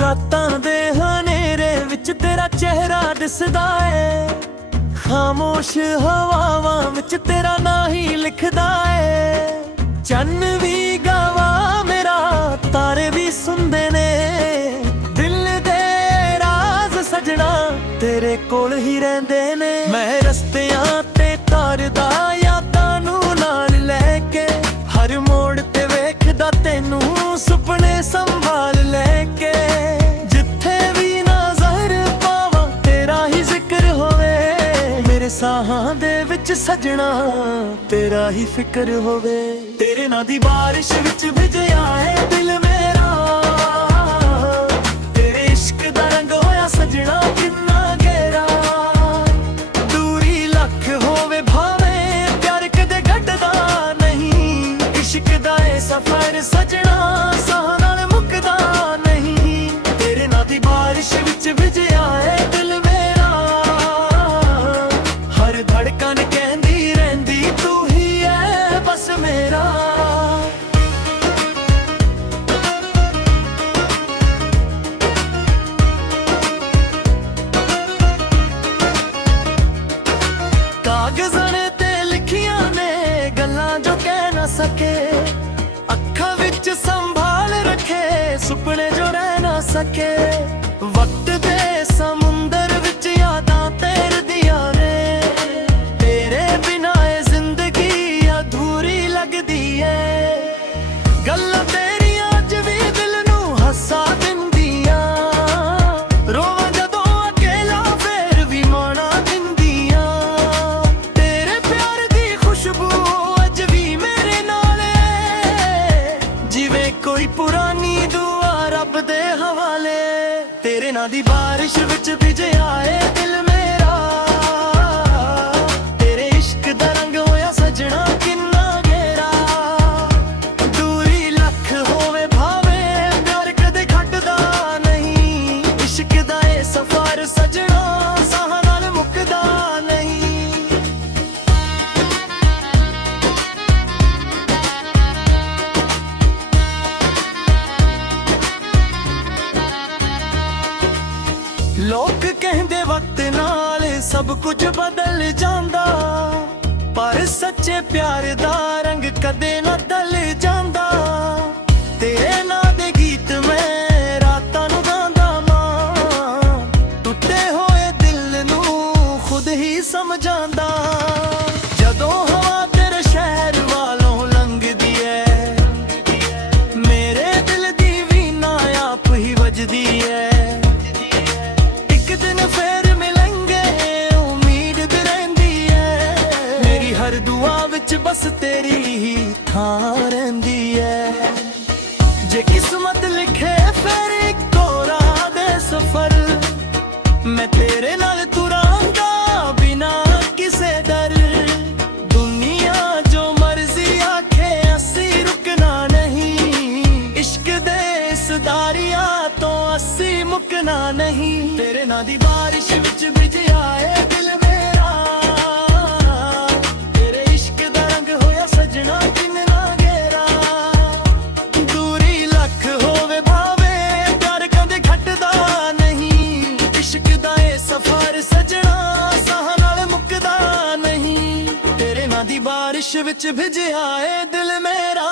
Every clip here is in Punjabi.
ਰਾਤਾਂ ਦੇ ਹਨੇਰੇ ਵਿੱਚ ਤੇਰਾ ਚਿਹਰਾ ਦਿਸਦਾ ਏ, ਖਾਮੋਸ਼ ਹਵਾਵਾਂ ਵਿੱਚ ਤੇਰਾ ਨਾਂ ਹੀ ਲਿਖਦਾ ਏ। ਚੰਨ ਵੀ ਗਵਾ ਮੇਰਾ, ਤਾਰੇ ਵੀ ਸੁਣਦੇ ਨੇ, ਦਿਲ ਦੇ ਰਾਜ਼ ਸਜਣਾ ਤੇਰੇ ਕੋਲ ਹੀ ਰਹਿੰਦੇ ਨੇ। ਮੈਂ ਰਸਤਿਆਂ ਤੇ ਤਾਰਦਾ ਯਾਦਾਂ ਨੂੰ ਨਾਲ ਲੈ ਕੇ, ਹਰ ਮੋੜ ਤੇ ਵੇਖਦਾ ਤੈਨੂੰ ਸੁਪਨੇ ਸੰਭਾਲ ਲੈ ਕੇ। ਜਿੱਥੇ ਵੀ ਨਜ਼ਰ ਪਾਵਾਂ ਤੇਰਾ ਹੀ ਜ਼ਿਕਰ ਹੋਵੇ, ਮੇਰੇ ਸਾਹਾਂ ਦੇ ਵਿੱਚ ਸਜਣਾ ਤੇਰਾ ਹੀ ਫਿਕਰ ਹੋਵੇ। ਤੇਰੇ ਨਾਂ ਦੀ ਬਾਰਿਸ਼ ਵਿੱਚ ਭਿੱਜਿਆ ਏ ਦਿਲ ਮੇਰਾ, ਤੇਰੇ ਇਸ਼ਕ ਦਾ ਰੰਗ ਹੋਇਆ ਸਜਣਾ ਕਿੰਨਾ ਗਹਿਰਾ। ਦੂਰੀ ਲੱਖ ਹੋਵੇ ਭਾਵੇਂ ਪਿਆਰ ਕਦੇ ਘਟਦਾ ਨਹੀਂ, ਇਸ਼ਕ ਦਾ ਏ ਸਫ਼ਰ ਸਜਣਾ ਸਾਹ ਨਾਲ ਮੁੱਕਦਾ ਨਹੀਂ। ਤੇਰੇ ਨਾਂ ਦੀ ਬਾਰਿਸ਼ ਵਿੱਚ ਭਿੱਜਿਆ ਏ ਦਿਲ ਮੇਰਾ, ਹਰ ਧੜਕਨ ਕਹਿੰਦੀ ਰਹਿੰਦੀ ਤੂੰ ਹੀ ਐ ਬਸ ਮੇਰਾ। ਕਾਗਜ਼ਾਂ ਤੇ ਲਿਖੀਆਂ ਨੇ ਗੱਲਾਂ ਜੋ ਕਹਿ ਨਾ ਸਕੇ, ਅੱਖਾਂ ਵਿੱਚ ਸੰਭਾਲ ਰੱਖੇ ਸੁਪਨੇ ਜੋ ਰਹਿ ਨਾ ਸਕੇ। ਵਕਤ ਦੇ ਸਮੁੰਦਰ ਵਿੱਚ ਯਾਦਾਂ ਤੈਰਦੀਆਂ ਨੇ, ਤੇਰੇ ਬਿਨਾਂ ਇਹ ਜ਼ਿੰਦਗੀ ਅਧੂਰੀ ਲੱਗਦੀ ਏ। ਗੱਲਾਂ ਤੇਰੀਆਂ ਅੱਜ ਵੀ ਦਿਲ ਨੂੰ ਹੱਸਾ ਦਿੰਦੀਆਂ, ਰੋਵਾਂ ਜਦੋਂ ਅਕੇਲਾ ਫੇਰ ਵੀ ਮਾਣਾ ਦਿੰਦੀਆਂ। ਤੇਰੇ ਪਿਆਰ ਦੀ ਖੁਸ਼ਬੂ ਅੱਜ ਵੀ ਮੇਰੇ ਨਾਲ ਏ, ਜਿਵੇਂ ਕੋਈ ਪੁਰਾਣੀ ਦੁਆ ਰੱਬ ਦੇ ਹਵਾਲੇ। ਤੇਰੇ ਨਾਂ ਦੀ ਬਾਰਿਸ਼ ਵਿੱਚ ਭਿੱਜਿਆ ਏ ਦਿਲ ਮੇਰਾ, ਤੇਰੇ ਇਸ਼ਕ ਦਾ ਰੰਗ ਹੋਇਆ ਸਜਣਾ ਕਿੰਨਾ ਗਹਿਰਾ। ਦੂਰੀ ਲੱਖ ਹੋਵੇ ਭਾਵੇਂ ਪਿਆਰ ਕਦੇ ਘਟਦਾ ਨਹੀਂ, ਇਸ਼ਕ ਦਾ ਏ ਸਫ਼ਰ ਸਜਣਾ ਸਾਹ ਨਾਲ ਮੁੱਕਦਾ ਨਹੀਂ। ਲੋਕ ਕਹਿੰਦੇ ਵਕਤ ਨਾਲ ਸਭ ਕੁਝ ਬਦਲ ਜਾਂਦਾ, ਪਰ ਸੱਚੇ ਪਿਆਰ ਦਾ ਰੰਗ ਕਦੇ ਨਾ ਢਲ ਜਾਂਦਾ। ਤੇਰੇ ਨਾਂ ਦੇ ਗੀਤ ਮੈਂ ਰਾਤਾਂ ਨੂੰ ਗਾਉਂਦਾ ਮਾਂ, ਟੁੱਟੇ ਹੋਏ ਦਿਲ ਨੂੰ ਖੁਦ ਹੀ ਸਮਝਾਂਦਾ। ਜਦੋਂ ਹਵਾ ਤੇਰੇ ਸ਼ਹਿਰ ਵਾਲੋਂ ਲੰਘਦੀ ਏ, ਮੇਰੇ ਦਿਲ ਦੀ ਵੀਨਾ ਆਪ ਹੀ ਵੱਜਦੀ ਏ। ਇੱਕ ਦਿਨ ਫੇਰ ਮਿਲਾਂਗੇ ਉਮੀਦ ਵੀ ਰਹਿੰਦੀ ਏ, ਮੇਰੀ ਹਰ ਦੁਆ ਵਿੱਚ ਬਸ ਤੇਰੀ ਹੀ ਥਾਂ ਰਹਿੰਦੀ ਏ। ਜੇ ਕਿਸਮਤ ਲਿਖੇ ਫੇਰ ਇੱਕੋ ਰਾਹ ਦੇ ਸਫ਼ਰ, ਮੈਂ ਤੇਰੇ ਨਾਲ ਤੁਰਾਂਗਾ ਬਿਨਾ ਕਿਸੇ ਡਰ। ਦੁਨੀਆ ਜੋ ਮਰਜ਼ੀ ਆਖੇ ਅਸੀਂ ਰੁਕਣਾ ਨਹੀਂ, ਇਸ਼ਕ ਦੇ ਇਸ ਦਰਿਆ ਤੋਂ ਅਸੀਂ ਮੁੱਕਣਾ ਨਹੀਂ। ਤੇਰੇ ਨਾਂ ਦੀ ਬਾਰਿਸ਼ ਵਿੱਚ ਭਿੱਜਿਆ ਏ ਦਿਲ ਮੇਰਾ, ਤੇਰੇ ਇਸ਼ਕ ਦਾ ਰੰਗ ਹੋਇਆ ਸਜਣਾ ਕਿੰਨਾ ਗਹਿਰਾ। ਦੂਰੀ ਲੱਖ ਹੋਵੇ ਭਾਵੇਂ ਪਿਆਰ ਕਦੇ ਘਟਦਾ ਨਹੀਂ, ਇਸ਼ਕ ਦਾ ਏ ਸਫ਼ਰ ਸਜਣਾ ਸਾਹ ਨਾਲ ਮੁੱਕਦਾ ਨਹੀਂ। ਤੇਰੇ ਨਾਂ ਦੀ ਬਾਰਿਸ਼ ਵਿੱਚ ਭਿੱਜਿਆ ਏ ਦਿਲ ਮੇਰਾ,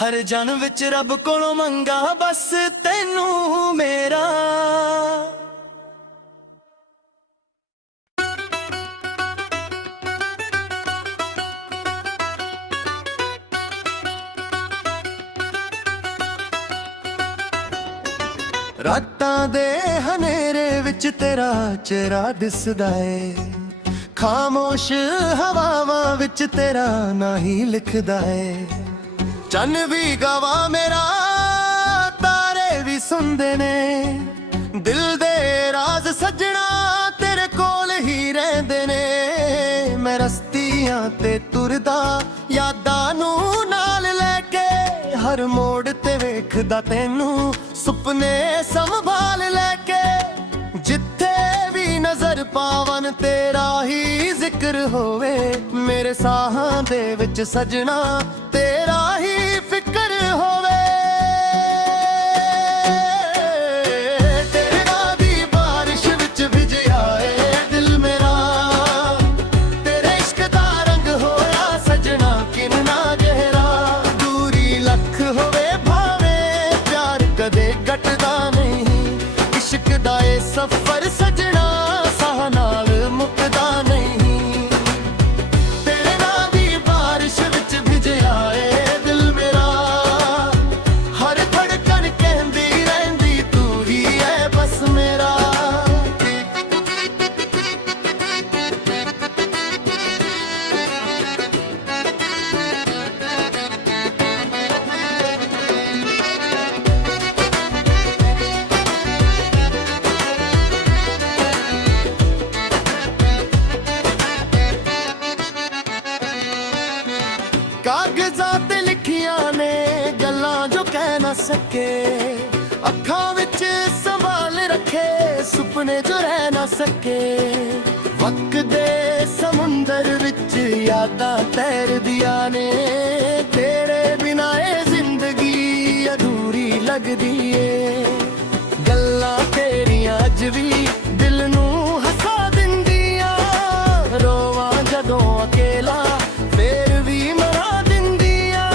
ਹਰ ਜਨਮ ਵਿੱਚ ਰੱਬ ਕੋਲੋਂ ਮੰਗਾ ਬਸ ਤੈਨੂੰ ਮੇਰਾ। ਰਾਤਾਂ ਦੇ ਹਨੇਰੇ ਵਿੱਚ ਤੇਰਾ ਚਿਹਰਾ ਦਿਸਦਾ ਏ, ਖਾਮੋਸ਼ ਹਵਾਵਾਂ ਵਿੱਚ ਤੇਰਾ ਨਾਂ ਹੀ ਲਿਖਦਾ ਏ। ਚੰਨ ਵੀ ਗਵਾ ਮੇਰਾ, ਤਾਰੇ ਵੀ ਸੁਣਦੇ ਨੇ, ਦਿਲ ਦੇ ਰਾਜ਼ ਸਜਣਾ ਤੇਰੇ ਕੋਲ ਹੀ ਰਹਿੰਦੇ ਨੇ। ਮੈਂ ਰਸਤੀਆਂ ਤੇ ਤੁਰਦਾ ਯਾਦਾਂ ਨੂੰ ਨਾਲ ਲੈ ਕੇ, ਹਰ ਮੋੜ ਤੇ ਵੇਖਦਾ ਤੈਨੂੰ ਸੁਪਨੇ ਸੰਭਾਲ ਲੈ ਕੇ। ਜਿੱਥੇ ਵੀ ਨਜ਼ਰ ਪਾਵਨ ਤੇਰਾ ਹੀ ਜ਼ਿਕਰ ਹੋਵੇ, ਮੇਰੇ ਸਾਹਾਂ ਦੇ ਵਿੱਚ ਸਜਣਾ ਤੇਰਾ ਹੀ ਫਿਕਰ ਹੋਵੇ। सके। अखां विच संभाल रखे सुपने जो रह ना सके। वक्त दे समुंदर विच यादां तैरदियां ने, तेरे बिना ए जिंदगी अधूरी लगदी ए। गल्लां तेरियां अज भी दिल नूं हसा दिंदियां, रोवां जदों अकेला फेर भी मरा दिंदियां।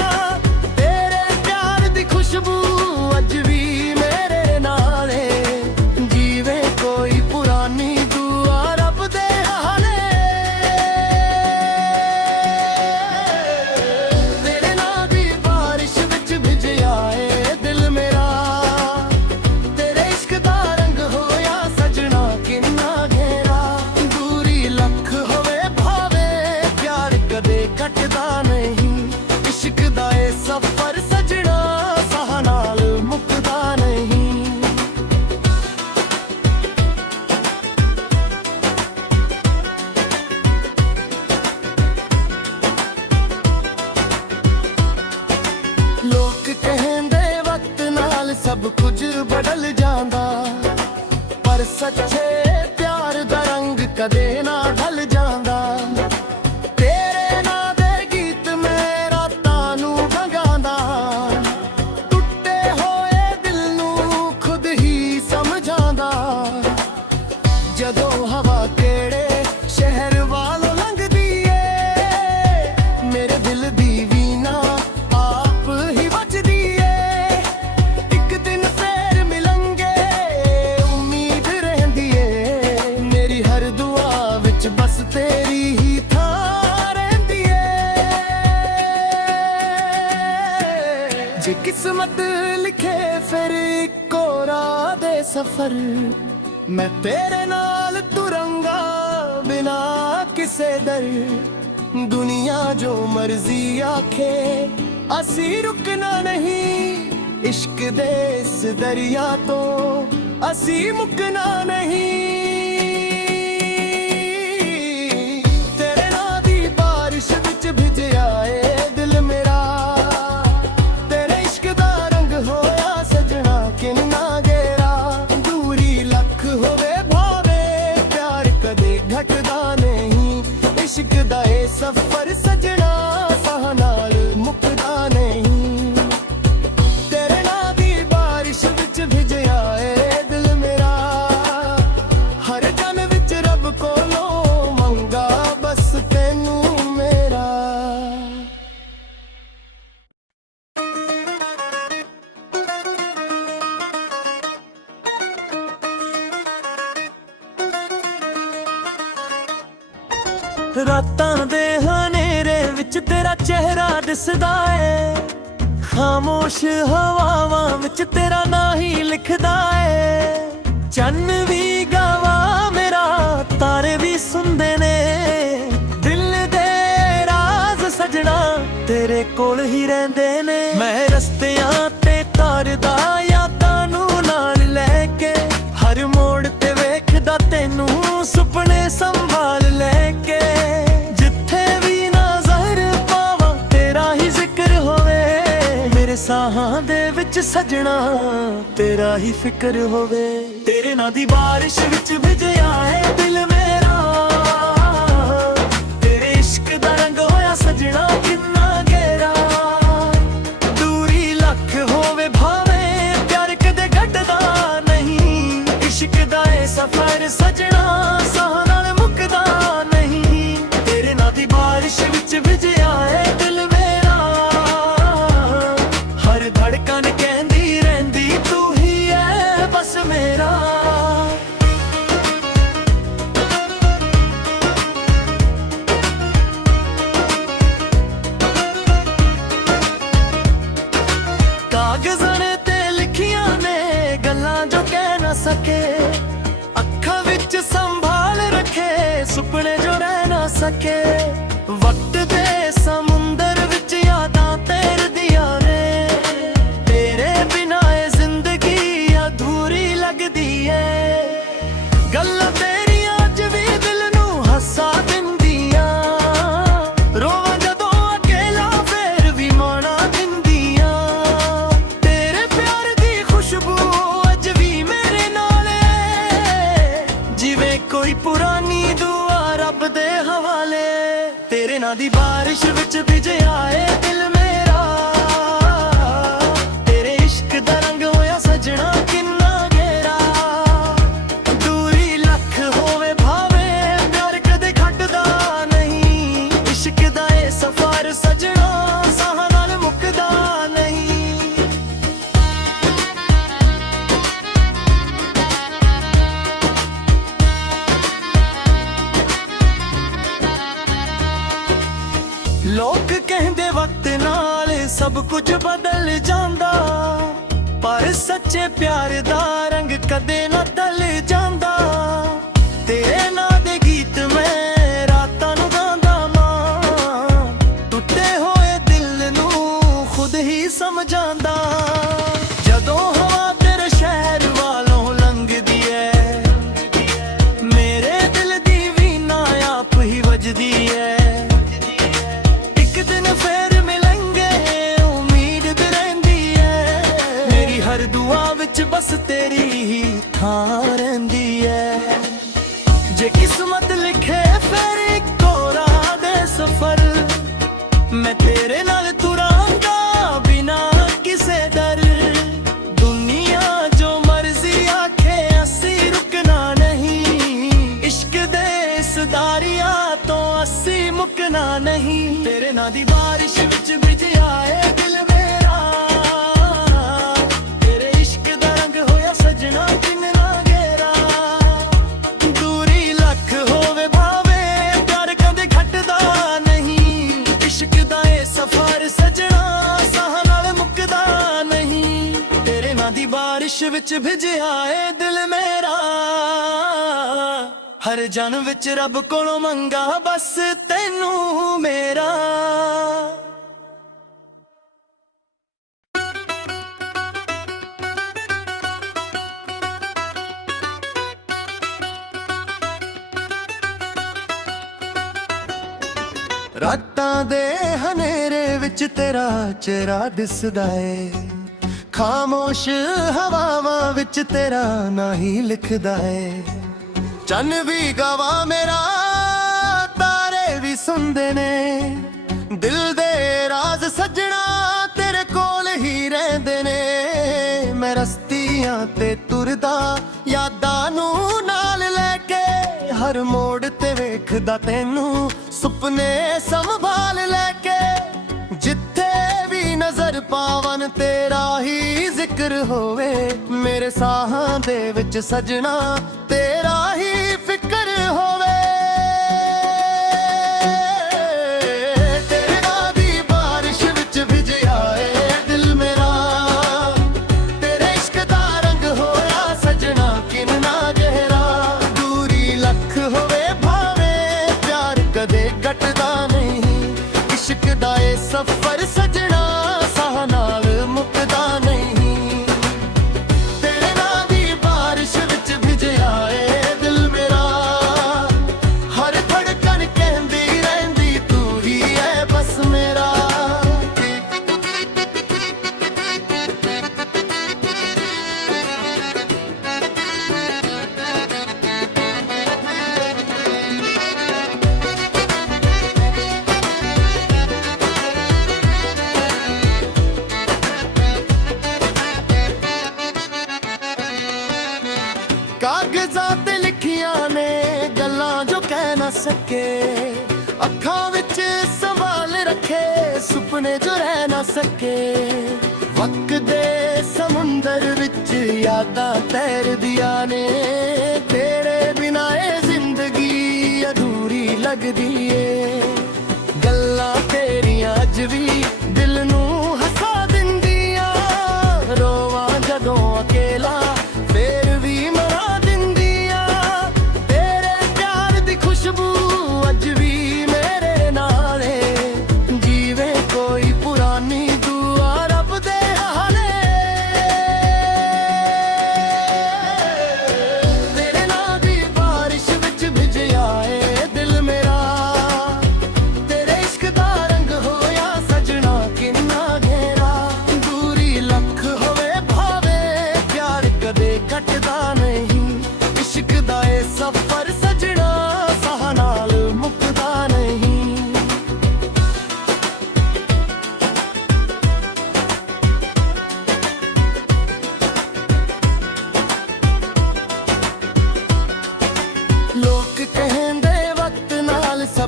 तेरे प्यार दी खुशबू अज भी मेरे नाल है, जीवे कोई पुरानी दुआ रब दे हाले। तेरे नां दी बारिश विच भिजया ए दिल मेरा, तेरे इश्क दा रंग होया सजना किन्ना घेरा। दूरी लख होवे भावे प्यार कदे घटदा नहीं, इश्क दा ए सफर सजना साह नाल मुकदा नहीं। लोक कहंदे वक्त नाल सब कुछ बदल जांदा, पर सच्चे प्यार दा रंग कदे ना ढल जांदा। तेरे नां दे गीत मैं रातां नूं गंगांदा, टुटे होए दिल नूं खुद ही समझांदा। जदों हवा केड़े शहर वालों लंघदी ए, मेरे दिल दी वीणा आप ही बजदी ए। एक दिन फेर मिलंगे उम्मीद रहिंदी ए, मेरी हर दुआ विच बस तेरी ही थां रहिंदी ए। जे किस्मत लिखे फिर इक्को राह दे सफर, मैं तेरे नाल तुरंगा बिना किसे डर। दुनिया जो मर्जी आखे असी रुकना नहीं, इश्क दे इस दरिया तो असी मुकना नहीं। तेरे नां दी बारिश विच भिजया ए दिल मेरा, तेरे इश्क दा रंग होया सजना किन्ना घेरा। दूरी लख होवे भावे प्यार कदे घटदा नहीं, इश्क दा ए सफर सजना साह नाल मुकदा नहीं। तेरे नां दी बारिश विच भिजया ए दिल मेरा, हर जन विच रब कोलों मंगा बस तैनू मेरा। रातां दे हनेरे विच तेरा चेहरा दिसदा ए, खामोश हवावां विच तेरा ना ही लिखदा ए। चन्न भी गावा मेरा तारे भी सुनदे ने, दिल दे राज सजना तेरे कोल ही रहिंदे ने। मैं रस्तियां ते तारदा यादां नूं नाल लैके, हर मोड़ ते वेखदा तैनू सुपने संभाल लैके। जिथे भी नज़र पावां तेरा ही जिक्र होवे, मेरे साहां दे विच सजना तेरा ही फिक्र होवे। तेरे नां दी बारिश विच भिजया है दिल मेरा, तेरे इश्क दा रंग होया सजना किन्ना घेरा। दूरी लख होवे भावे प्यार कदे घटदा नहीं, इश्क दा ए सफर सजना साह नाल मुकदा नहीं। तेरे नां दी बारिश विच भिजया है दिल मेरा, हर धड़कन कहंदी रहिंदी तू ही है बस मेरा। कागज़ां ने ते लिखियां ने गल्लां जो कह ना सके, अखां विच संभाल रखे सुपने जो रह ना सके। वक्त दे समुंदर विच यादां तैरदियां ने, तेरे बिना ए जिंदगी अधूरी लगदी ए। गल्लां तेरियां अज भी दिल नूं हसा दिंदियां, रोवां जदों अकेला फेर भी मौना दिंदियां। तेरे कोई पुरानी दुआ रब दे हवाले। तेरे नां दी बारिश विच भिज आए दिल मेरा, तेरे इश्क दा रंग होया सजना किन्ना गहरा। दूरी लख होवे भावे प्यार कदे घटदा नहीं, इश्क दा ए सफर सजना साह नाल मुकदा नहीं। लोग कहंदे वक्त नाल सब कुछ बदल जांदा, पर सच्चे प्यार दा रंग कदे ना दल जांदा। तेरे नां दे गीत मैं रातां नूं गांदा मां, टुटे होए दिल नूं खुद ही समझांदा। जदों हवा तेरे शहर वालों लंघदी है, मेरे दिल दी वीणा आप ही वजदी है। फिर मिलेंगे उम्मीद भी रहिंदी है, मेरी हर दुआ विच बस तेरी ही थां रहिंदी है। जे किस्मत लिखे फिर इक्को राह दे सफर, मैं तेरे नाल तुरांगा बिना किसे डर। दुनिया जो मर्जी आखे असी रुकना नहीं, इश्क दे इस दारिया तो असी मुकना नहीं। तेरे नां दी बारिश विच भिज आए दिल मेरा, तेरे इश्क दा रंग होया सजना किन्ना गहरा। दूरी लख होवे भावे प्यार कदे घटदा नहीं, इश्क दा ए सफर सजना साह नाल मुकदा नहीं। तेरे नां दी बारिश विच भिज आए दिल मेरा, हर जन विच रब कोलों मंगा बस तैनू मेरा। रातां दे हनेरे विच तेरा चेहरा दिसदा है, खामोश हवावां विच तेरा ना ही लिखदा है। चन भी गवा मेरा तारे भी सुनदे ने, दिल दे राज सजना तेरे कोल ही रहिंदे ने। मैं रस्तियां ते तुरदा यादां नूं नाल लैके, हर मोड़ ते वेखदा तैनू सुपने संभाल लैके। जिथे भी नजर पावन तेरा ही जिक्र होवे, मेरे साहां दे विच सजना तेरा ही फिक्र होवे। तेरे नां दी बारिश विच भिज आए दिल मेरा, तेरे इश्क दा रंग होया सजना किन्ना गहरा। दूरी लख होवे भावे प्यार कदे घटदा नहीं, इश्क दा ए सफर सजना साह नाल मुकदा नहीं। तेरे नां दी बारिश विच भिज आए दिल मेरा, हर धड़कन कहंदी रहिंदी तू ही है बस मेरा। कागज़ां ते लिखियां ने गल्लां जो कह ना सके, अखां विच संभाल रखे सुपने जो रह ना सके। वक्त दे समुंदर विच यादां तैरदियां ने, तेरे बिना ए जिंदगी अधूरी लगदी ए। गल्लां तेरियां अज भी दिल नूं हसा दिंदियां, रोवां जदों अकेला फिर भी मरा दिंदियां। तेरे प्यार दी खुशबू अज भी मेरे नाल है, जीवे कोई पुरानी दुआ रब दे हाले। तेरे नां दी बारिश विच भिज आए दिल मेरा,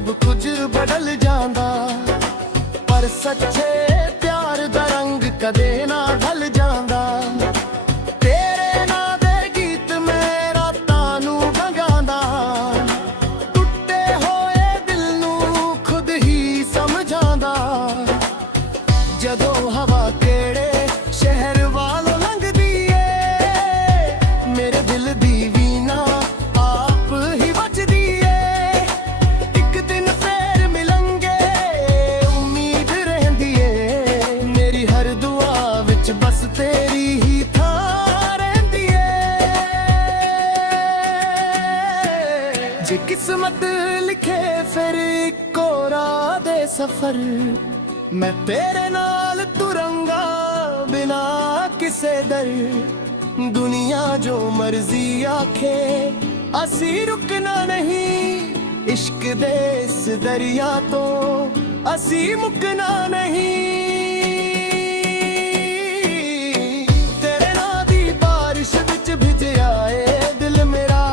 सब कुछ बदल जांदा, पर सच्चे प्यार दा रंग कदे ना ढल जांदा। तेरे नां दे गीत मैं रातां नूं गंगांदा, टुटे होए दिल नूं खुद ही समझांदा। जदों हवा केड़े शहर वालों लंघदी ए, मेरे दिल दी वीणा आप ही वजदी ए। एक दिन फेर मिलंगे उम्मीद रहिंदी ए, मेरी हर दुआ विच बस तेरी ही थां रहिंदी ए। जे किस्मत लिखे फिर इक्को राह दे सफर, मैं तेरे नाल तुरंगा बिना किसे डर। दुनिया जो मर्जी आखे असी रुकना नहीं, इश्क दे इस दरिया तो असी मुकना नहीं। तेरे नां दी बारिश विच भिज आए दिल मेरा,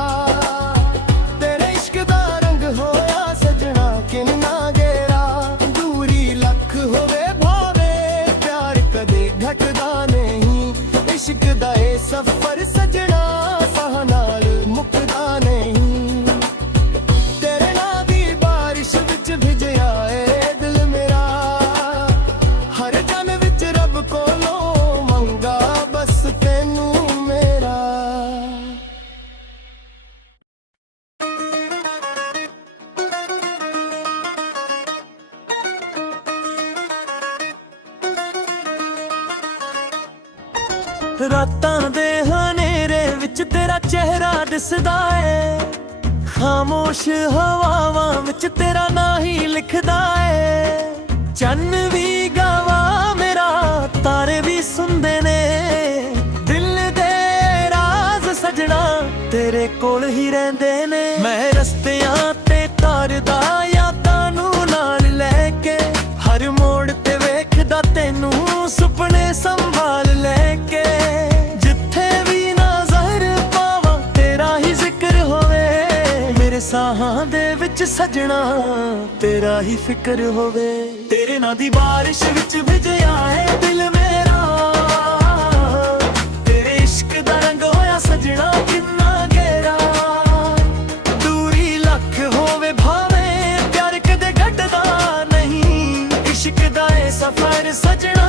तेरे इश्क दा रंग होया सजना किन्ना गेरा। दूरी लख होवे भावे प्यार कदे घटदा नहीं, इश्क दा ए सफर सजना साह नाल मुकदा नहीं। तेरे नां दी बारिश विच भिज आए दिल मेरा, हर जन विच रब कोलों मंगा बस तैनू मेरा। रातां दे हनेरे विच तेरा चेहरा दिसदा ए, खामोश हवावां विच तेरा नां ही लिखदा ए। चन्न भी गावा मेरा तारे भी सुनदे ने, दिल दे राज सजना तेरे कोल ही रहिंदे ने। मैं रस्तियां ते तारदा यादां नूं नाल लैके, हर मोड़ ते वेखदा तैनू सुपने संभाल लैके। जिथे भी नज़र पावां तेरा ही जिक्र होवे, मेरे साहां दे विच सजना तेरा ही फिक्र होवे। तेरे नां दी बारिश विच भिज आए दिल मेरा, तेरे इश्क दा रंग होया सजना किन्ना गेरा। दूरी लख होवे भावे प्यार कदे घटदा नहीं, इश्क दा ए सफर सजना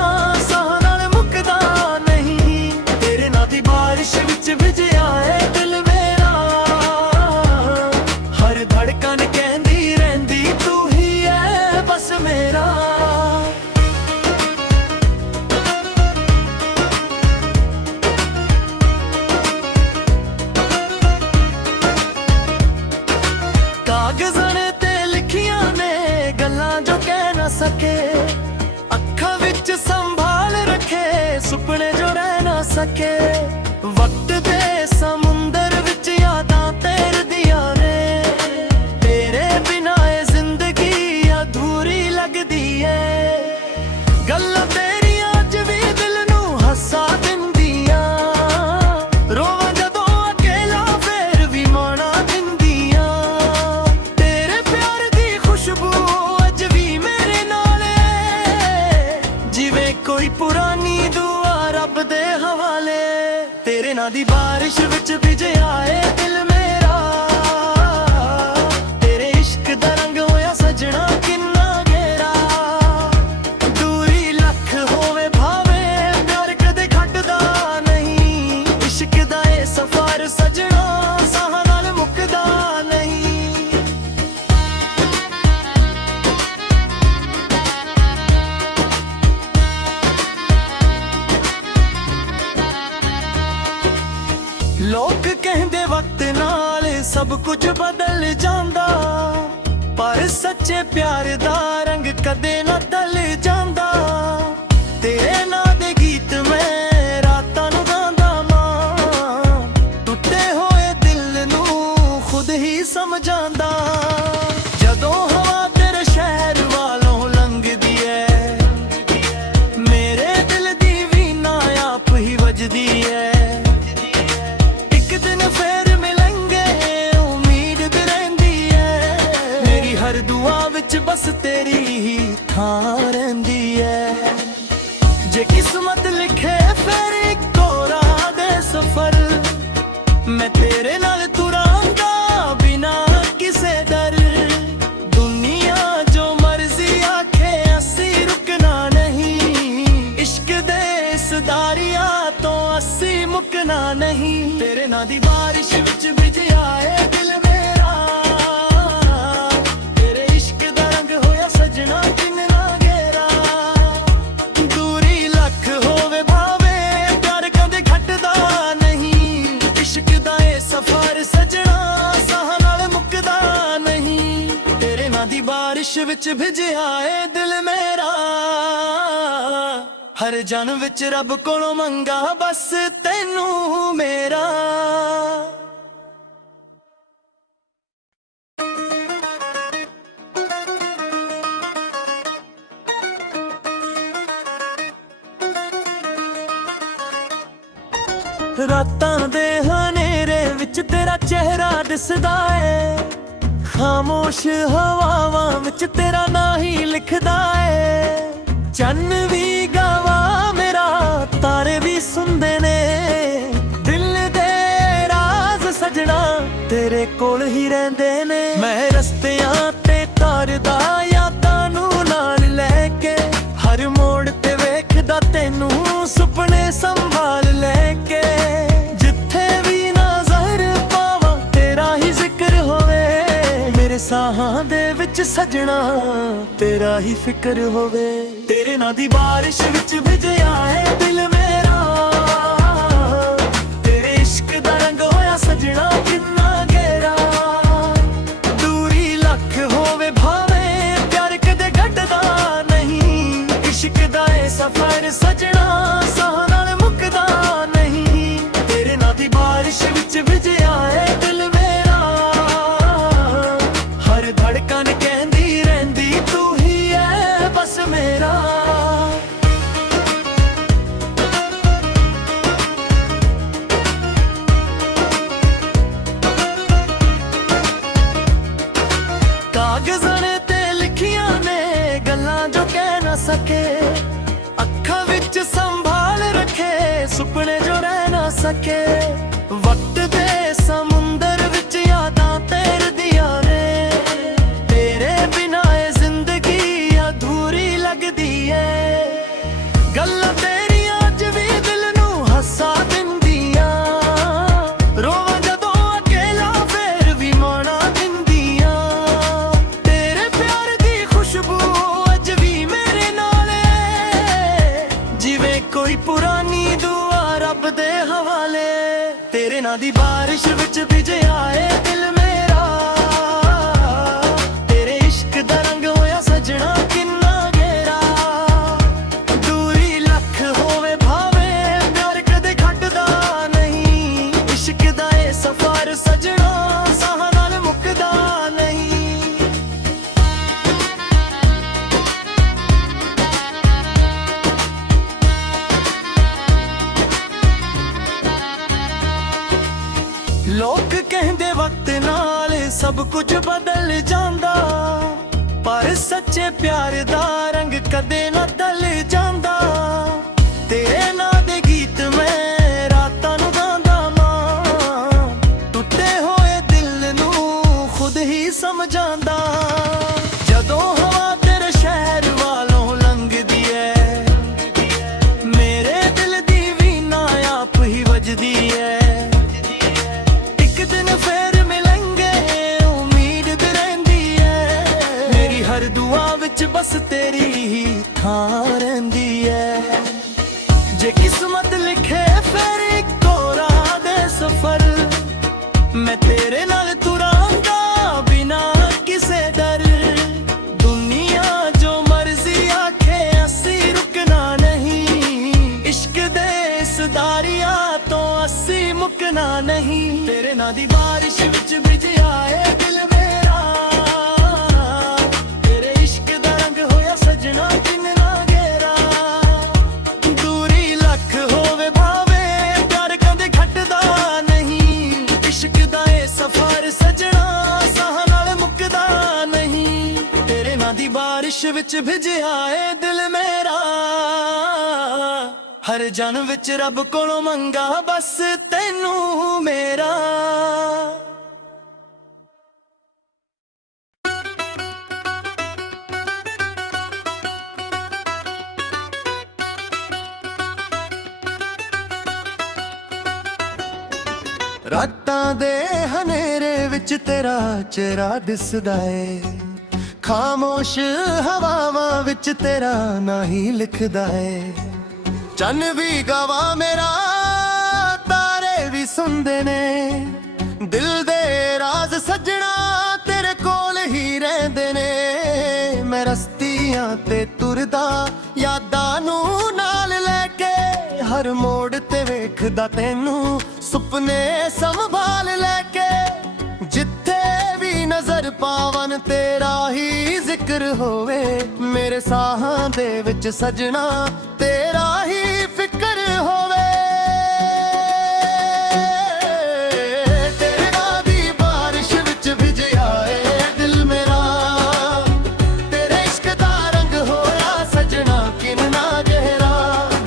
साह नाल मुकदा नहीं। तेरे नां दी बारिश विच भिज आए दिल मेरा, हर धड़कन कहंदी रहिंदी तू ही है बस मेरा। कागज़ां ते लिखियां ने गल्लां जो कह ना सके, अखां विच संभाल रखे सुपने जो रह ना सके। वक्त दे समुंदर विच यादां तैरदियां ने, तेरे बिना ए जिंदगी अधूरी लगदी है। गल्लां तेरियां अज भी दिल नूं हसा दिंदियां, रोवां जदों अकेला फेर भी माणा दिंदियां। तेरे प्यार दी खुशबू अज भी मेरे नाल है, जिवें कोई पुरानी दुआ रब दे हवाले। तेरे नां दी बारिश विच भिज आए दिल मेरा, तेरे इश्क दा रंग होया सजना किन्ना गेरा। दूरी लख होवे भावे प्यार कदे घटदा नहीं, इश्क दा ए सफर सजना साह नाल मुकदा नहीं। लोग कहंदे वक्त नाल सब कुछ बदल जांदा, पर सच्चे प्यार दा रंग कदे ना ढल जांदा। तेरे नां दे गीत मैं रातां नूं गांदा मां, टुटे होए दिल नूं खुद ही समझांदा। जदों हवा तेरे शहर वालों लंघदी है, मेरे दिल दी वीणा आप ही वजदी है। एक दिन फेर मिलेंगे उम्मीद भी रहिंदी है, मेरी हर दुआ ਵਿੱਚ ਬਸ ਤੇਰੀ ਹੀ ਥਾਂ ਰਹਿੰਦੀ ਐ। ਜੇ ਕਿਸਮਤ ਲਿਖੇ ਫਿਰ ਇੱਕੋ ਰਾਹ ਦੇ ਸਫ਼ਰ, ਮੈਂ ਤੇਰੇ ਨਾਲ ਤੁਰਾਂਗਾ ਬਿਨਾ ਕਿਸੇ ਡਰ। ਦੁਨੀਆ ਜੋ ਮਰਜ਼ੀ ਆਖੇ ਅਸੀਂ ਰੁਕਣਾ ਨਹੀਂ, ਇਸ਼ਕ ਦੇ ਇਸ ਦਰਿਆ ਤੋਂ ਅਸੀਂ ਮੁੱਕਣਾ ਨਹੀਂ। ਤੇਰੇ ਨਾਂ ਦੀ ਬਾਰਿਸ਼ ਵਿੱਚ ਭਿੱਜਿਆ ਏ ਦਿਲ ਮੇਰਾ, ਤੇਰੇ ਇਸ਼ਕ ਦਾ ਰੰਗ ਹੋਇਆ ਸਜਣਾ ਕਿੰਨਾ ਗਹਿਰਾ। ਦੂਰੀ ਲੱਖ ਹੋਵੇ ਭਾਵੇਂ ਪਿਆਰ ਕਦੇ ਘਟਦਾ ਨਹੀਂ, ਇਸ਼ਕ ਦਾ ਇਹ ਸਫ਼ਰ ਸਜਣਾ ਸਾਹ ਨਾਲ ਮੁੱਕਦਾ ਨਹੀਂ। ਤੇਰੇ ਨਾਂ ਦੀ ਬਾਰਿਸ਼ ਵਿੱਚ ਭਿੱਜਿਆ ਏ ਦਿਲ ਮੇਰਾ, ਹਰ ਜਨਮ ਵਿੱਚ ਰੱਬ ਕੋਲੋਂ ਮੰਗਾ ਬਸ ਤੈਨੂੰ ਮੇਰਾ। ਰਾਤਾਂ ਦੇ ਹਨੇਰੇ ਵਿੱਚ ਤੇਰਾ ਚਿਹਰਾ ਦਿਸਦਾ ਏ, ਖਾਮੋਸ਼ ਹਵਾਵਾਂ ਵਿੱਚ ਤੇਰਾ ਨਾਂ ਹੀ ਲਿਖਦਾ ਏ। ਚੰਨ ਵੀ ਗਾਵਾ ਮੇਰਾ, ਤਾਰੇ ਵੀ ਸੁਣਦੇ ਨੇ, ਦਿਲ ਦੇ ਰਾਜ਼ ਸਜਣਾ ਤੇਰੇ ਕੋਲ ਹੀ ਰਹਿੰਦੇ ਨੇ। ਮੈਂ ਰਸਤਿਆਂ ਤੇ ਤਾਰਦਾ ਯਾਦਾਂ ਨੂੰ ਨਾਲ ਲੈ ਕੇ, ਹਰ ਮੋੜ ਤੇ ਵੇਖਦਾ ਤੈਨੂੰ ਸੁਪਨੇ ਸੰਭਾਲ ਲੈ ਕੇ। ਜਿੱਥੇ ਵੀ ਨਜ਼ਰ ਪਾਵਾਂ ਤੇਰਾ ਹੀ ਜ਼ਿਕਰ ਹੋਵੇ, ਮੇਰੇ ਸਾਹਾਂ ਦੇ ਵਿੱਚ ਸਜਣਾ ਤੇਰਾ ਹੀ ਫਿਕਰ ਹੋਵੇ। ਤੇਰੇ ਨਾਂ ਦੀ ਬਾਰਿਸ਼ ਵਿੱਚ ਭਿੱਜਿਆ ਏ ਦਿਲ ਮੇਰਾ, ਤੇਰੇ ਇਸ਼ਕ ਦਾ ਰੰਗ ਹੋਇਆ ਸਜਣਾ ਕਿੰਨਾ ਗਹਿਰਾ। ਦੂਰੀ ਲੱਖ ਹੋਵੇ ਭਾਵੇਂ ਪਿਆਰ ਕਦੇ ਘਟਦਾ ਨਹੀਂ, ਇਸ਼ਕ ਦਾ ਇਹ ਸਫ਼ਰ ਸਜਣਾ ਸਾਹ ਨਾਲ ਮੁੱਕਦਾ ਨਹੀਂ। ਤੇਰੇ ਨਾਂ ਦੀ ਬਾਰਿਸ਼ ਵਿੱਚ ਭਿੱਜਿਆ ਏ ਦਿਲ ਮੇਰਾ, ਹਰ ਧੜਕਨ ਕਹਿੰਦੀ ਰਹਿੰਦੀ ਤੂੰ ਹੀ ਐ ਬਸ ਮੇਰਾ। ਕਾਗਜ਼ਾਂ ਤੇ ਲਿਖੀਆਂ ਨੇ ਗੱਲਾਂ ਜੋ ਕਹਿ ਨਾ ਸਕੇ, ਅੱਖਾਂ ਵਿੱਚ ਸੰਭਾਲ ਰੱਖੇ ਸੁਪਨੇ ਜੋ ਰਹਿ ਨਾ ਸਕੇ। ਵਕਤ ਦੇ ਸਮੁੰਦਰ ਵਿੱਚ ਯਾਦਾਂ ਤੈਰਦੀਆਂ ਨੇ, ਤੇਰੇ ਬਿਨਾਂ ਇਹ ਜ਼ਿੰਦਗੀ ਅਧੂਰੀ ਲੱਗਦੀ ਏ। ਗੱਲਾਂ ਤੇਰੀਆਂ ਅੱਜ ਵੀ ਦਿਲ ਨੂੰ ਹੱਸਾ ਦਿੰਦੀਆਂ, ਰੋਵਾਂ ਜਦੋਂ ਅਕੇਲਾ ਫੇਰ ਵੀ ਮਾਣਾ ਦਿੰਦੀਆਂ। ਤੇਰੇ ਪਿਆਰ ਦੀ ਖੁਸ਼ਬੂ ਅੱਜ ਵੀ ਮੇਰੇ ਨਾਲ ਏ, ਜਿਵੇਂ ਕੋਈ ਪੁਰਾਣੀ ਦੁਆ ਰੱਬ ਦੇ ਹਵਾਲੇ। ਤੇਰੇ ਨਾਂ ਦੀ ਬਾਰਿਸ਼ ਵਿੱਚ ਭਿੱਜਿਆ ਏ ਦਿਲ ਮੇਰਾ, ਤੇਰੇ ਇਸ਼ਕ ਦਾ ਰੰਗ ਹੋਇਆ ਸਜਣਾ ਕਿੰਨਾ ਗਹਿਰਾ। ਦੂਰੀ ਲੱਖ ਹੋਵੇ ਭਾਵੇਂ ਪਿਆਰ ਕਦੇ ਘਟਦਾ ਨਹੀਂ, ਇਸ਼ਕ ਦਾ ਇਹ ਸਫ਼ਰ ਸਜਣਾ ਸਾਹ ਨਾਲ ਮੁੱਕਦਾ ਨਹੀਂ। ਲੋਕ ਕਹਿੰਦੇ ਵਕਤ ਨਾਲ ਸਭ ਕੁਝ ਬਦਲ ਜਾਂਦਾ, ਪਰ ਸੱਚੇ ਪਿਆਰ ਦਾ ਰੰਗ ਕਦੇ ਨਾ ਢਲ ਜਾਂਦਾ। ਤੇਰੇ ਨਾਂ ਦੇ ਗੀਤ ਮੈਂ ਰਾਤਾਂ ਨੂੰ ਗਾਉਂਦਾ ਮਾਂ, ਟੁੱਟੇ ਹੋਏ ਦਿਲ ਨੂੰ ਖੁਦ ਹੀ ਸਮਝਾਂਦਾ। ਜਦੋਂ ਹਵਾ ਤੇਰੇ ਸ਼ਹਿਰ ਵਾਲੋਂ ਲੰਘਦੀ ਏ, ਮੇਰੇ ਦਿਲ ਦੀ ਵੀਣਾ ਆਪ ਹੀ ਵੱਜਦੀ ਏ। ਇੱਕ ਦਿਨ ਫੇਰ ਮਿਲਾਂਗੇ ਉਮੀਦ ਤੇ ਰਹਿੰਦੀ ਏ, ਮੇਰੀ ਹਰ ਦੁਆ ਵਿੱਚ ਬਸ ਤੇਰੀ ਹੀ ਥਾਂ ਰਹਿੰਦੀ ਏ। ਜੇ ਕਿਸਮਤ ਲਿਖੇ ਫਿਰ ਇੱਕੋ ਰਾਹ ਦੇ ਸਫ਼ਰ, ਮੈਂ ਤੇਰੇ ਨਾਲ ਤੁਰਾਂਗਾ ਬਿਨਾ ਕਿਸੇ ਡਰ। ਦੁਨੀਆ ਜੋ ਮਰਜ਼ੀ ਆਖੇ ਅਸੀਂ ਰੁਕਣਾ ਨਹੀਂ, ਇਸ਼ਕ ਦੇ ਇਸ ਦਰਿਆ ਤੋਂ ਅਸੀਂ ਮੁੱਕਣਾ ਨਹੀਂ। ਤੇਰੇ ਨਾਂ ਦੀ ਬਾਰਿਸ਼ ਵਿੱਚ ਭਿੱਜਿਆ ਏ ਦਿਲ ਮੇਰਾ, ਤੇਰੇ ਇਸ਼ਕ ਦਾ ਰੰਗ ਹੋਇਆ ਸਜਣਾ ਕਿੰਨਾ ਗਹਿਰਾ। ਦੂਰੀ ਲੱਖ ਹੋਵੇ ਭਾਵੇਂ ਪਿਆਰ ਕਦੇ ਘਟਦਾ ਨਹੀਂ, ਇਸ਼ਕ ਦਾ ਇਹ ਸਫ਼ਰ ਸਜਣਾ ਸਾਹ ਨਾਲ ਮੁੱਕਦਾ ਨਹੀਂ। ਤੇਰੇ ਬਾਰਿਸ਼ ਵਿੱਚ ਭਿਜਿਆ ਏ ਦਿਲ ਮੇਰਾ। ਹਰ ਜਨਮ ਵਿੱਚ ਰੱਬ ਕੋਲੋਂ ਮੰਗਾ ਬਸ ਤੈਨੂੰ ਮੇਰਾ। ਰਾਤਾਂ ਦੇ ਹਨੇਰੇ ਵਿੱਚ ਤੇਰਾ ਚਿਹਰਾ ਦਿਸਦਾ ਏ, ਖਾਮੋਸ਼ ਹਵਾਵਾਂ ਵਿੱਚ ਤੇਰਾ ਨਾਂ ਹੀ ਲਿਖਦਾ ਏ। ਚੰਨ ਵੀ ਗਵਾ ਮੇਰਾ, ਤਾਰੇ ਵੀ ਸੁਣਦੇ ਨੇ, ਦਿਲ ਦੇ ਰਾਜ਼ ਸੱਜਣਾ ਤੇਰੇ ਕੋਲ ਹੀ ਰਹਿੰਦੇ ਨੇ। ਮੈਂ ਰਸਤੀਆਂ ਤੇ ਤੁਰਦਾ ਯਾਦਾਂ ਨੂੰ ਨਾਲ ਲੈ ਕੇ, ਹਰ ਮੋੜ ਤੇ ਵੇਖਦਾ ਤੈਨੂੰ ਸੁਪਨੇ ਸੰਭਾਲ ਲੈ ਕੇ। ਜਿੱਥੇ ਵੀ ਨਜ਼ਰ ਪਾਵਨ ਤੇਰਾ ਹੀ ਜ਼ਿਕਰ ਹੋਵੇ, ਮੇਰੇ ਸਾਹਾਂ ਦੇ ਵਿੱਚ ਸਜਣਾ ਤੇਰਾ ਹੀ ਫਿਕਰ ਹੋਵੇ। ਤੇਰੇ ਨਾਂ ਦੀ ਬਾਰਿਸ਼ ਵਿੱਚ ਭਿਜਿਆ ਏ ਦਿਲ ਮੇਰਾ, ਤੇਰੇ ਇਸ਼ਕ ਦਾ ਰੰਗ ਹੋਇਆ ਸਜਣਾ ਕਿੰਨਾ ਗਹਿਰਾ।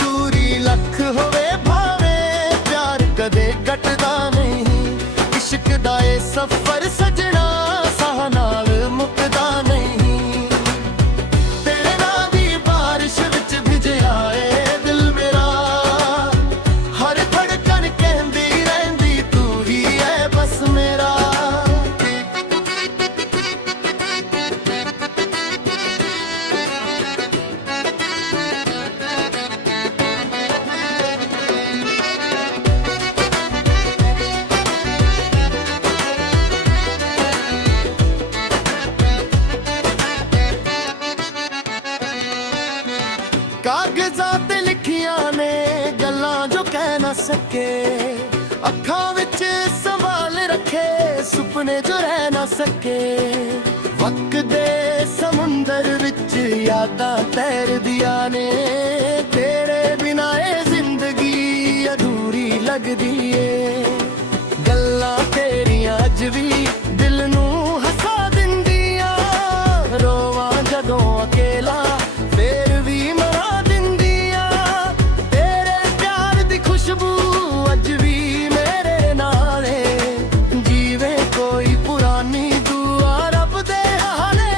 ਦੂਰੀ ਲੱਖ ਹੋਵੇ ਭਾਵੇਂ ਪਿਆਰ ਕਦੇ ਘਟਦਾ ਨਹੀਂ, ਇਸ਼ਕ ਦਾ ਏ ਸਫ਼ਰ ਸਜਣਾ ਸਾਹ ਨਾਲ ਮੁੱਕਦਾ ਨਹੀਂ। ਤੇਰੇ ਨਾਂ ਦੀ ਬਾਰਿਸ਼ ਵਿੱਚ ਭਿਜਿਆ ਏ ਦਿਲ ਮੇਰਾ, ਹਰ ਧੜਕਣ ਕਹਿੰਦੀ ਰਹਿੰਦੀ ਤੂੰ ਹੀ ਏ ਬਸ ਮੇਰਾ। ਕਾਗਜ਼ਾਂ ਤੇ ਲਿਖੀਆਂ ਨੇ ਗੱਲਾਂ ਜੋ ਕਹਿ ਨਾ ਸਕੇ, ਅੱਖਾਂ ਵਿੱਚ ਸੰਭਾਲ ਰੱਖੇ ਸੁਪਨੇ ਜੋ ਰਹਿ ਨਾ ਸਕੇ। ਵਕਤ ਦੇ ਸਮੁੰਦਰ ਵਿੱਚ ਯਾਦਾਂ ਤੈਰਦੀਆਂ ਨੇ, ਤੇਰੇ ਬਿਨਾਂ ਇਹ ਜ਼ਿੰਦਗੀ ਅਧੂਰੀ ਲੱਗਦੀ ਏ। ਗੱਲਾਂ ਤੇਰੀਆਂ ਅੱਜ ਵੀ ਦਿਲ ਨੂੰ ਹਸਾ ਦਿੰਦੀਆਂ, ਰੋਵਾਂ ਜਦੋਂ ਅਕੇਲਾ ਫੇਰ ਵੀ ਮਰਾ ਦਿੰਦੀਆਂ। ਤੇਰੇ ਪਿਆਰ ਦੀ ਖੁਸ਼ਬੂ ਅੱਜ ਵੀ ਮੇਰੇ ਨਾਲ ਏ, ਜੀਵੇ ਕੋਈ ਪੁਰਾਣੀ ਦੁਆ ਰੱਬ ਦੇ ਹਾਲੇ।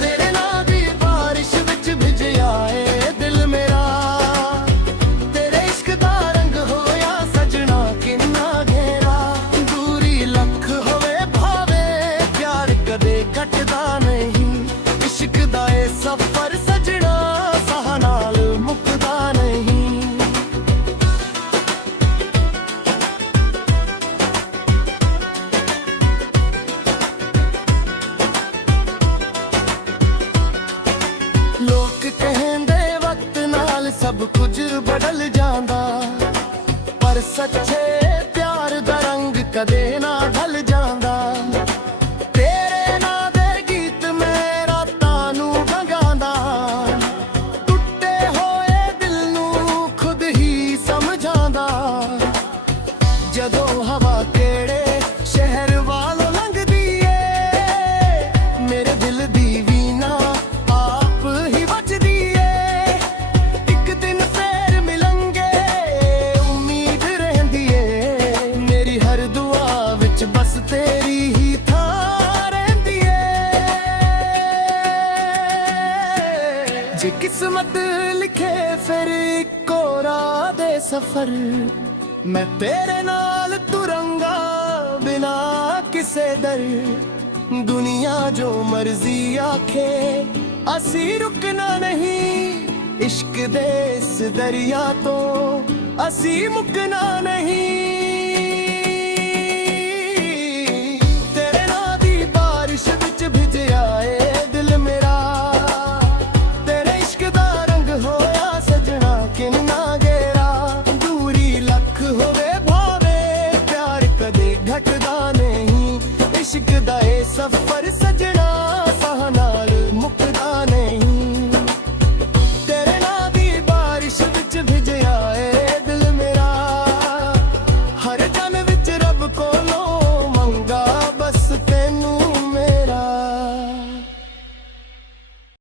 ਤੇਰੇ ਨਾਂ ਦੀ ਬਾਰਿਸ਼ ਵਿੱਚ ਭਿਜਿਆ ਏ ਦਿਲ ਮੇਰਾ, ਤੇਰੇ ਇਸ਼ਕ ਦਾ ਰੰਗ ਹੋਇਆ ਸਜਣਾ ਕਿੰਨਾ ਗਹਿਰਾ। ਦੂਰੀ ਲੱਖ ਹੋਵੇ ਭਾਵੇਂ ਪਿਆਰ ਕਦੇ ਘਟਦਾ ਨਹੀਂ, ਇਸ਼ਕ ਦਾ ਏ ਸਫ਼ਰ ਸਜਣਾ ਸਾਹ ਨਾਲ ਮੁੱਕਦਾ ਨਹੀਂ। ਲੋਕ ਕਹਿੰਦੇ ਵਕਤ ਨਾਲ ਸਭ ਕੁਝ ਬਦਲ ਜਾਂਦਾ, ਪਰ ਸੱਚੇ ਪਿਆਰ ਦਾ ਰੰਗ ਕਦੇ ਨਾ ਢਲ ਜਾਂਦਾ। ਤੇਰੇ ਨਾਂ ਦੇ ਗੀਤ ਮੈਂ ਰਾਤਾਂ ਨੂੰ ਗਾਉਂਦਾ, ਟੁੱਟੇ ਹੋਏ ਦਿਲ ਨੂੰ ਖੁਦ ਹੀ ਸਮਝਾਂਦਾ। ਜਦੋਂ ਹਵਾ ਕਿਹੜੇ ਸ਼ਹਿਰ ਵਾਲੋਂ ਲੰਘਦੀ ਏ, ਮੇਰੇ ਦਿਲ ਦੀ ਵੀਣਾ ਆਪ ਹੀ ਵੱਜਦੀ ਏ। ਇੱਕ ਦਿਨ ਫੇਰ ਮਿਲਾਂਗੇ ਉਮੀਦ ਰਹਿੰਦੀ ਏ, ਮੇਰੀ ਹਰ ਦੁਆ ਵਿੱਚ ਬਸ ਤੇਰੀ ਹੀ ਥਾਂ ਰਹਿੰਦੀ ਏ। ਜੇ ਕਿਸਮਤ ਲਿਖੇ ਫਿਰ ਇੱਕੋ ਰਾਹ ਦੇ ਸਫ਼ਰ, ਮੈਂ ਤੇਰੇ ਨਾਲ ਤੁਰਾਂਗਾ ਬਿਨਾ ਕਿਸੇ ਦਰ। ਦੁਨੀਆ ਜੋ ਮਰਜ਼ੀ ਆਖੇ ਅਸੀਂ ਰੁਕਣਾ ਨਹੀਂ, ਇਸ਼ਕ ਦੇ ਇਸ ਦਰਿਆ ਤੋਂ ਅਸੀਂ ਮੁੱਕਣਾ ਨਹੀਂ। ਤੇਰੇ ਨਾਂ ਦੀ ਬਾਰਿਸ਼ ਵਿੱਚ ਭਿਜਿਆ ਏ ਦਿਲ ਮੇਰਾ, ਤੇਰੇ ਇਸ਼ਕ ਦਾ ਰੰਗ ਹੋਇਆ ਸਜਣਾ ਕਿੰਨਾ ਗਹਿਰਾ। ਦੂਰੀ ਲੱਖ ਹੋਵੇ ਭਾਵੇਂ ਪਿਆਰ ਕਦੇ ਘਟਦਾ ਨਹੀਂ, ਇਸ਼ਕ ਦਾ ਏ ਸਫ਼ਰ ਸਜਣਾ